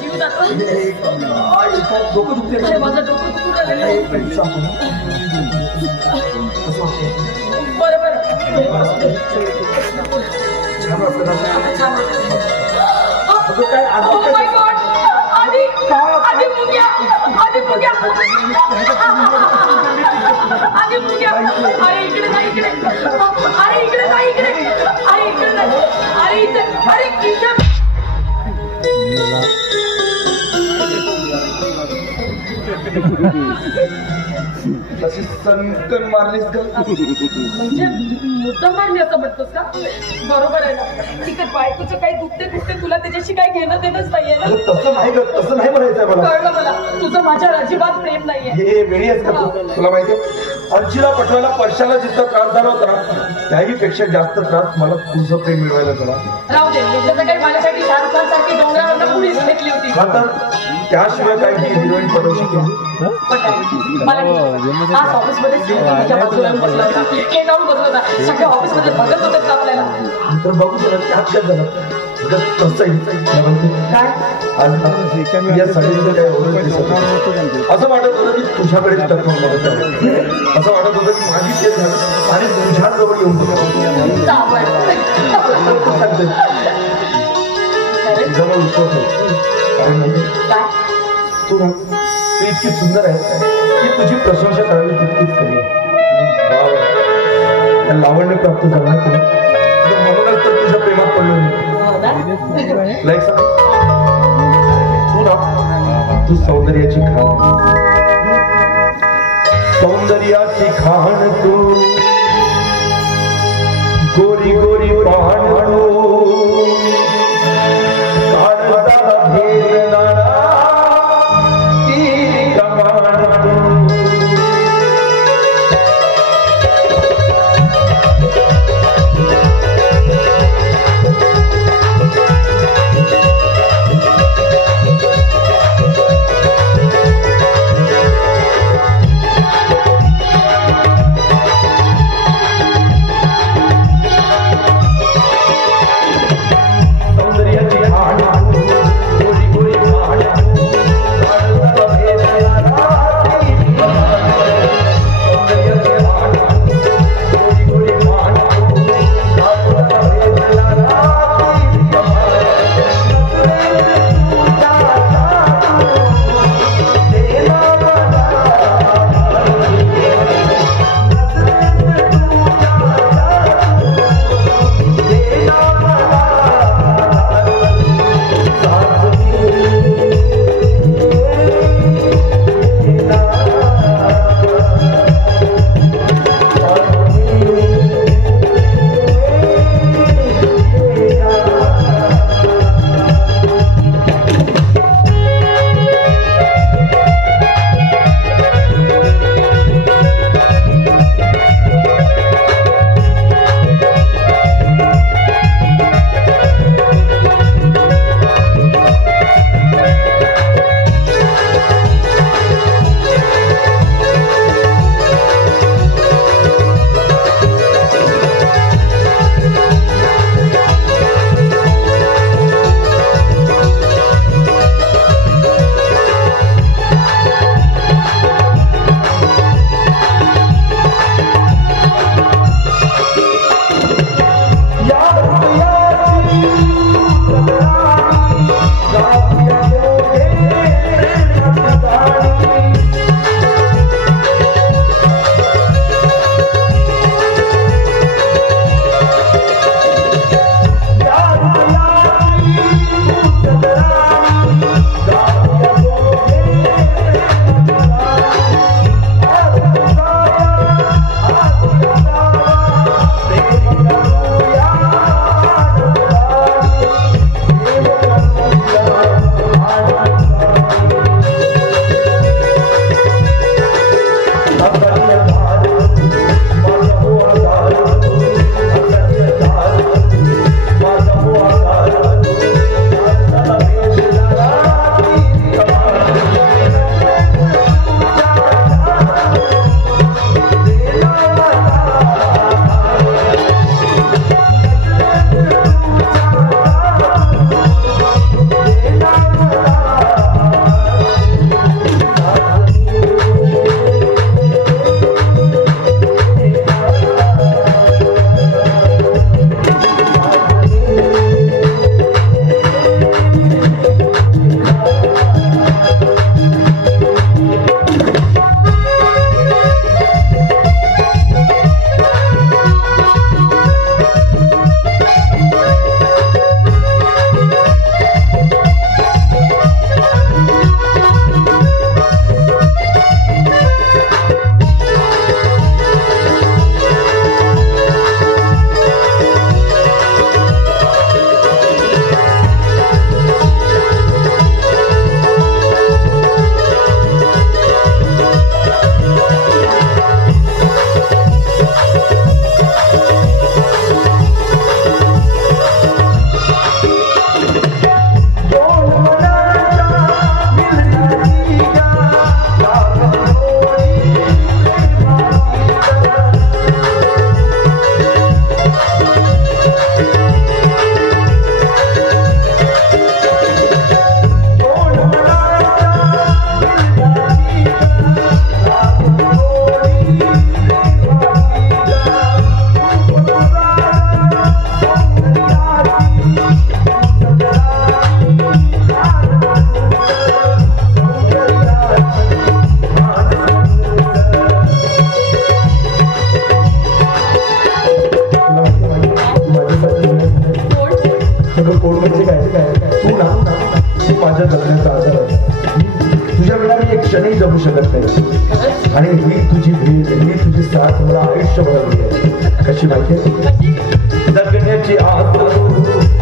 जीव जातो. डोकं दुखते. माझं डोकं दुखून राहिलं. बरोबर छान वाटतं ना. छान वाटतं. काय अरे इकडे नाही इकडे. अरे इकडे नाही इकडे. अरे इकडे नाही. अरे इथे. अरे इथे. तशी सनकन मारलीस का? म्हणजे मुद्दा मारली असं म्हणतोस का? बरोबर आहे ना. ठीक आहे, बायकोचं काही दुखते तुला त्याच्याशी काही घेणं देणंच नाहीये ना. तसं नाही तसं नाही म्हणायचंय मला. कळलं मला. तुझं माझ्यावर अजिबात प्रेम नाहीये. हे वेळी आहेस का तुला माहितीये? अर्जीला पटवायला परशाला जितका त्रास झाला होता ना, त्याही पेक्षा जास्त त्रास मला तुझं प्रेम मिळवायला झाला. राहू दे. जसं काही माझ्यासाठी शाहरुख खान सारखी डोंगरावरनं पुढीच घेतली होती. हा तर त्याशिवाय काय ही हिरोईन पटवू शकेल? आज ऑफिसमध्ये तिच्या बाजूला बसला होता. केक लावून बसला होता. सगळ्या ऑफिसमध्ये बघत होते आपल्याला. तर बघू जरा त्यात काय झालं काय आज या साडीमध्ये काय एवढं दिसत नाही. असं वाटत होतं की तुझ्याकडे टकमक बघत आहे. असं वाटत होतं की माझी ते झालं आणि तुझ्या जवळ येऊन जवळ उठवतो. तू इतकी सुंदर आहे की तुझी प्रशंसा करावी तितकीच कमी आहे. लावण्य प्राप्त झालं म्हणूनच तर तुझ्या प्रेमात पडलो नाही. तू ना तू सौंदर्याची खाण. सौंदर्याची खाण तू गोरी गोरी पाहण तू काढता भेदणारा ती कमान तू. गोरी गोरी जगण्याचा आधार आहे. तुझ्या बिना मी एक क्षणही जगू शकत नाही. आणि ही तुझी भेट, ही तुझी साथ मला आयुष्यभर आहे. कशी माहितीये? जगण्याची आस